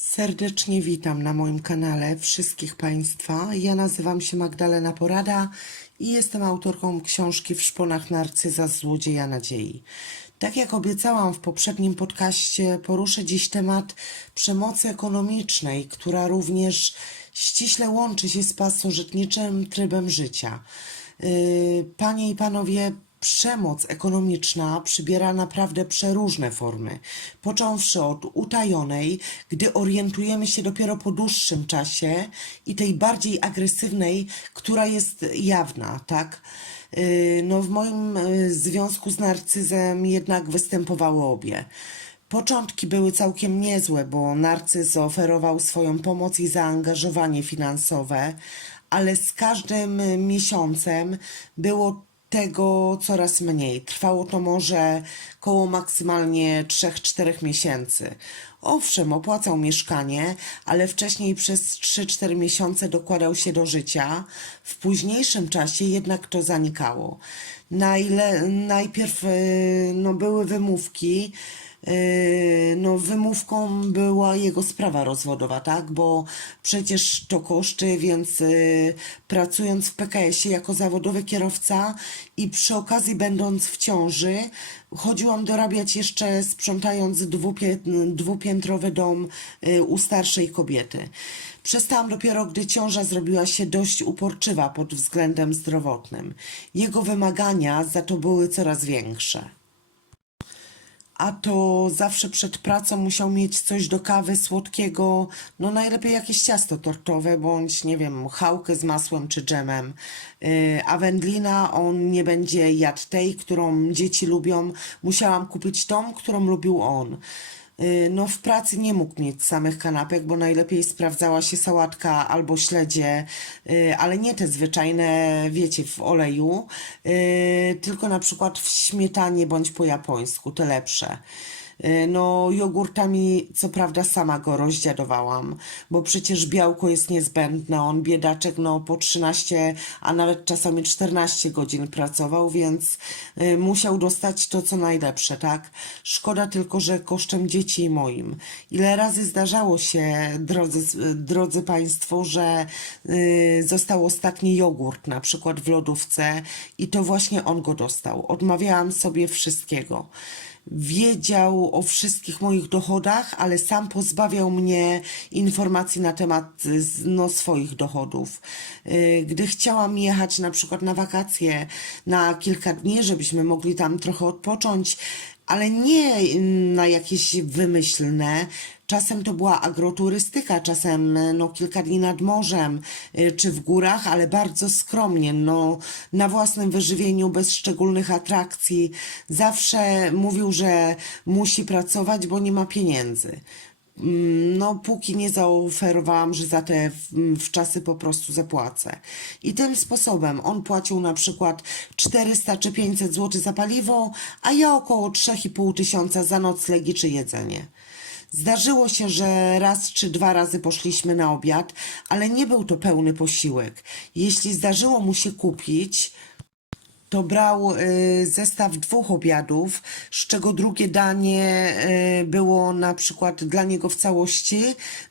Serdecznie witam na moim kanale wszystkich Państwa. Ja nazywam się Magdalena Porada i jestem autorką książki W szponach narcyza złodzieja nadziei. Tak jak obiecałam w poprzednim podcaście, poruszę dziś temat przemocy ekonomicznej, która również ściśle łączy się z pasożytniczym trybem życia. Yy, Panie i panowie, przemoc ekonomiczna przybiera naprawdę przeróżne formy. Począwszy od utajonej, gdy orientujemy się dopiero po dłuższym czasie, i tej bardziej agresywnej, która jest jawna, tak? Yy, No, w moim yy, związku z narcyzem jednak występowały obie. Początki były całkiem niezłe, bo narcyz oferował swoją pomoc i zaangażowanie finansowe, ale z każdym y, miesiącem było tego coraz mniej. Trwało to może koło maksymalnie 3-4 miesięcy. Owszem, opłacał mieszkanie, ale wcześniej przez 3-4 miesiące dokładał się do życia. W późniejszym czasie jednak to zanikało. Najle- najpierw y, no, były wymówki. Yy, no, wymówką była jego sprawa rozwodowa, tak? Bo przecież to koszty, więc yy, pracując w PKS-ie jako zawodowy kierowca i przy okazji będąc w ciąży, chodziłam dorabiać jeszcze sprzątając dwupiętrowy dom yy, u starszej kobiety. Przestałam dopiero, gdy ciąża zrobiła się dość uporczywa pod względem zdrowotnym. Jego wymagania za to były coraz większe a to zawsze przed pracą musiał mieć coś do kawy słodkiego, no najlepiej jakieś ciasto tortowe, bądź nie wiem, chałkę z masłem czy dżemem. Yy, a wędlina on nie będzie jadł tej, którą dzieci lubią. Musiałam kupić tą, którą lubił on. Yy, No, w pracy nie mógł mieć samych kanapek, bo najlepiej sprawdzała się sałatka albo śledzie, yy, ale nie te zwyczajne, wiecie, w oleju, yy, tylko na przykład w śmietanie bądź po japońsku, te lepsze. Yy, No, jogurtami, co prawda, sama go rozdziadowałam, bo przecież białko jest niezbędne. On, biedaczek, no, po 13, a nawet czasami 14 godzin pracował, więc yy, musiał dostać to, co najlepsze, tak? Szkoda tylko, że kosztem dzieci i moim. Ile razy zdarzało się, drodzy, drodzy Państwo, że yy, został ostatni jogurt, na przykład w lodówce, i to właśnie on go dostał. Odmawiałam sobie wszystkiego wiedział o wszystkich moich dochodach, ale sam pozbawiał mnie informacji na temat y, no, swoich dochodów. Y, Gdy chciałam jechać na przykład na wakacje na kilka dni, żebyśmy mogli tam trochę odpocząć, ale nie na jakieś wymyślne. Czasem to była agroturystyka, czasem no, kilka dni nad morzem y, czy w górach, ale bardzo skromnie, no, na własnym wyżywieniu, bez szczególnych atrakcji. Zawsze mówił, że musi pracować, bo nie ma pieniędzy. Mm, No, póki nie zaoferowałam, że za te w, w czasy po prostu zapłacę. I tym sposobem on płacił na przykład 400 czy 500 zł za paliwo, a ja około 3,5 tysiąca za noclegi czy jedzenie. Zdarzyło się, że raz czy dwa razy poszliśmy na obiad, ale nie był to pełny posiłek. Jeśli zdarzyło mu się kupić, to brał y, zestaw dwóch obiadów, z czego drugie danie y, było na przykład dla niego w całości,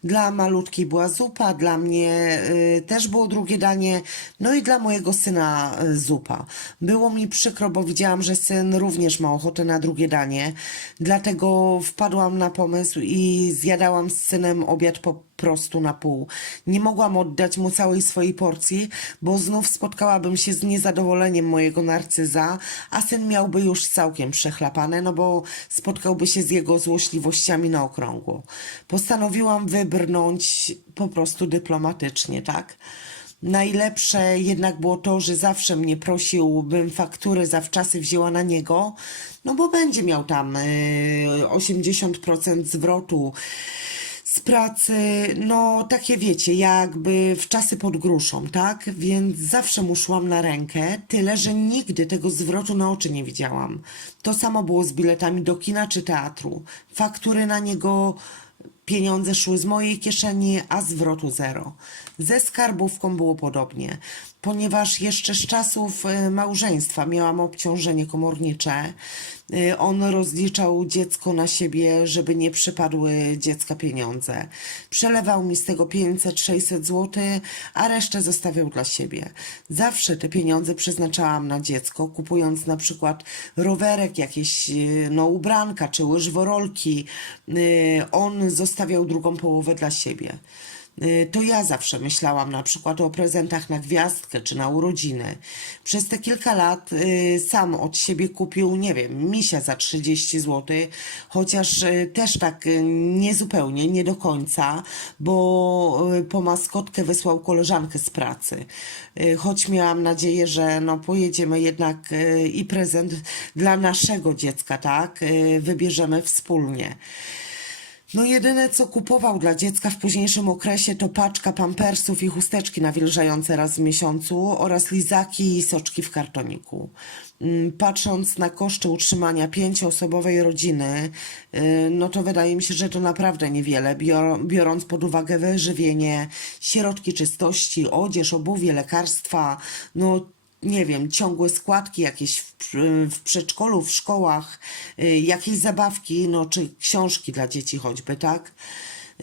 dla malutkiej była zupa, dla mnie y, też było drugie danie, no i dla mojego syna zupa. Było mi przykro, bo widziałam, że syn również ma ochotę na drugie danie, dlatego wpadłam na pomysł i zjadałam z synem obiad po prostu na pół. Nie mogłam oddać mu całej swojej porcji, bo znów spotkałabym się z niezadowoleniem mojego narcyza, a syn miałby już całkiem przechlapane, no bo spotkałby się z jego złośliwościami na okrągło. Postanowiłam wybrnąć po prostu dyplomatycznie, tak? Najlepsze jednak było to, że zawsze mnie prosił, bym faktury zawczasy wzięła na niego, no bo będzie miał tam y, 80% zwrotu z pracy, no takie wiecie, jakby w czasy pod gruszą, tak? Więc zawsze mu szłam na rękę, tyle, że nigdy tego zwrotu na oczy nie widziałam. To samo było z biletami do kina czy teatru. Faktury na niego Pieniądze szły z mojej kieszeni, a zwrotu zero. Ze skarbówką było podobnie. Ponieważ jeszcze z czasów e, małżeństwa miałam obciążenie komornicze. E, On rozliczał dziecko na siebie, żeby nie przypadły dziecka pieniądze. Przelewał mi z tego 500-600 zł, a resztę zostawiał dla siebie. Zawsze te pieniądze przeznaczałam na dziecko, kupując na przykład rowerek, jakieś e, no, ubranka czy łyżworolki. On zostawiał drugą połowę dla siebie. Y, to ja zawsze myślałam na przykład o prezentach na gwiazdkę czy na urodziny. Przez te kilka lat y, sam od siebie kupił, nie wiem, misia za 30 zł, chociaż y, też tak niezupełnie, nie do końca, bo po maskotkę wysłał koleżankę z pracy. Choć miałam nadzieję, że no pojedziemy jednak i prezent dla naszego dziecka, tak, wybierzemy wspólnie. No jedyne co kupował dla dziecka w późniejszym okresie to paczka pampersów i chusteczki nawilżające raz w miesiącu oraz lizaki i soczki w kartoniku. Mm, Patrząc na koszty utrzymania pięcioosobowej rodziny, y, no to wydaje mi się, że to naprawdę niewiele, bior- biorąc pod uwagę wyżywienie, środki czystości, odzież, obuwie, lekarstwa, no nie wiem, ciągłe składki jakieś w, w przedszkolu, w szkołach, y, jakieś zabawki, no czy książki dla dzieci choćby, tak?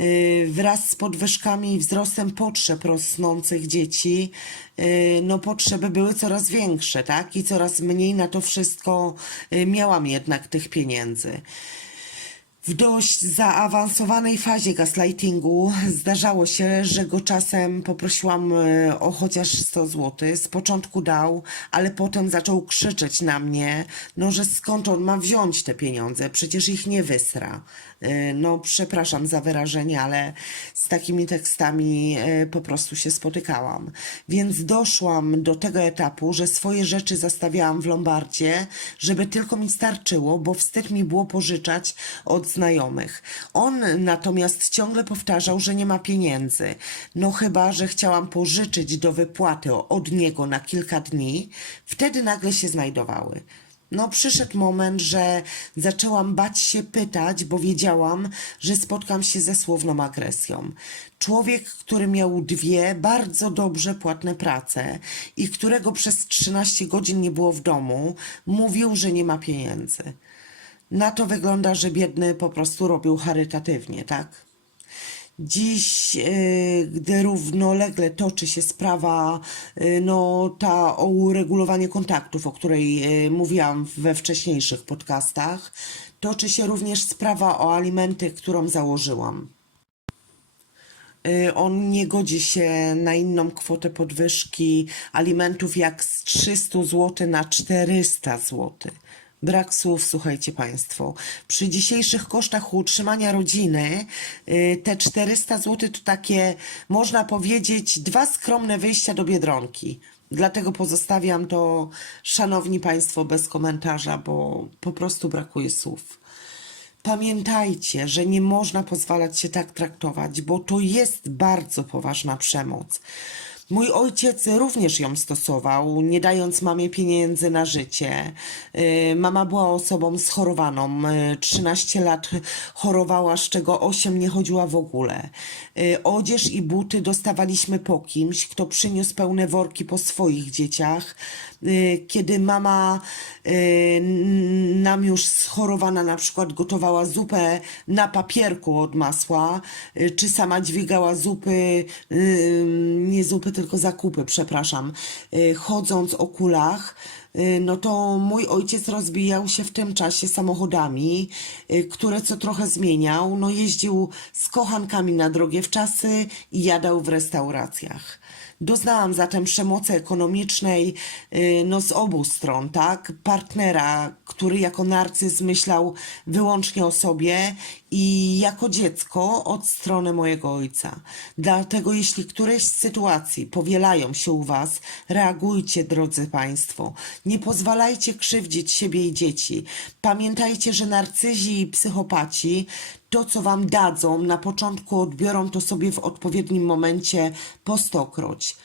Y, Wraz z podwyżkami i wzrostem potrzeb rosnących dzieci, y, no potrzeby były coraz większe, tak? I coraz mniej na to wszystko miałam jednak tych pieniędzy. W dość zaawansowanej fazie gaslightingu zdarzało się, że go czasem poprosiłam e, o chociaż 100 zł. Z początku dał, ale potem zaczął krzyczeć na mnie, no że skąd on ma wziąć te pieniądze, przecież ich nie wysra. E, No przepraszam za wyrażenie, ale z takimi tekstami e, po prostu się spotykałam. Więc doszłam do tego etapu, że swoje rzeczy zastawiałam w lombardzie, żeby tylko mi starczyło, bo wstyd mi było pożyczać od znajomych. On natomiast ciągle powtarzał, że nie ma pieniędzy. No chyba, że chciałam pożyczyć do wypłaty od niego na kilka dni, wtedy nagle się znajdowały. No, przyszedł moment, że zaczęłam bać się pytać, bo wiedziałam, że spotkam się ze słowną agresją. Człowiek, który miał dwie bardzo dobrze płatne prace i którego przez 13 godzin nie było w domu, mówił, że nie ma pieniędzy. Na to wygląda, że biedny po prostu robił charytatywnie, tak? Dziś, y, gdy równolegle toczy się sprawa, y, no ta o uregulowanie kontaktów, o której y, mówiłam we wcześniejszych podcastach, toczy się również sprawa o alimenty, którą założyłam. On nie godzi się na inną kwotę podwyżki alimentów jak z 300 zł na 400 zł. Brak słów, słuchajcie Państwo. Przy dzisiejszych kosztach utrzymania rodziny y, te 400 zł to takie, można powiedzieć, dwa skromne wyjścia do biedronki. Dlatego pozostawiam to, szanowni Państwo, bez komentarza, bo po prostu brakuje słów. Pamiętajcie, że nie można pozwalać się tak traktować, bo to jest bardzo poważna przemoc. Mój ojciec również ją stosował, nie dając mamie pieniędzy na życie. Yy, Mama była osobą schorowaną. Yy, 13 lat chorowała, z czego 8 nie chodziła w ogóle. Yy, Odzież i buty dostawaliśmy po kimś, kto przyniósł pełne worki po swoich dzieciach. Kiedy mama nam już schorowana na przykład gotowała zupę na papierku od masła, yy, czy sama dźwigała zupy, yy, nie zupy, tylko zakupy, przepraszam, yy, chodząc o kulach, no to mój ojciec rozbijał się w tym czasie samochodami, yy, które co trochę zmieniał. No jeździł z kochankami na drogie wczasy i jadał w restauracjach. Doznałam zatem przemocy ekonomicznej y, no, z obu stron, tak? Partnera, który jako narcyz myślał wyłącznie o sobie i jako dziecko od strony mojego ojca. Dlatego jeśli któreś z sytuacji powielają się u Was, reagujcie, drodzy Państwo. Nie pozwalajcie krzywdzić siebie i dzieci. Pamiętajcie, że narcyzi i psychopaci to, co wam dadzą, na początku odbiorą to sobie w odpowiednim momencie po stokroć.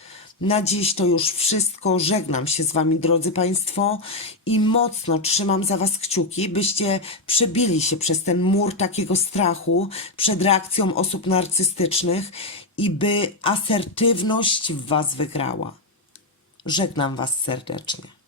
Na dziś to już wszystko. Żegnam się z Wami, drodzy Państwo, i mocno trzymam za Was kciuki, byście przebili się przez ten mur takiego strachu przed reakcją osób narcystycznych i by asertywność w Was wygrała. Żegnam Was serdecznie.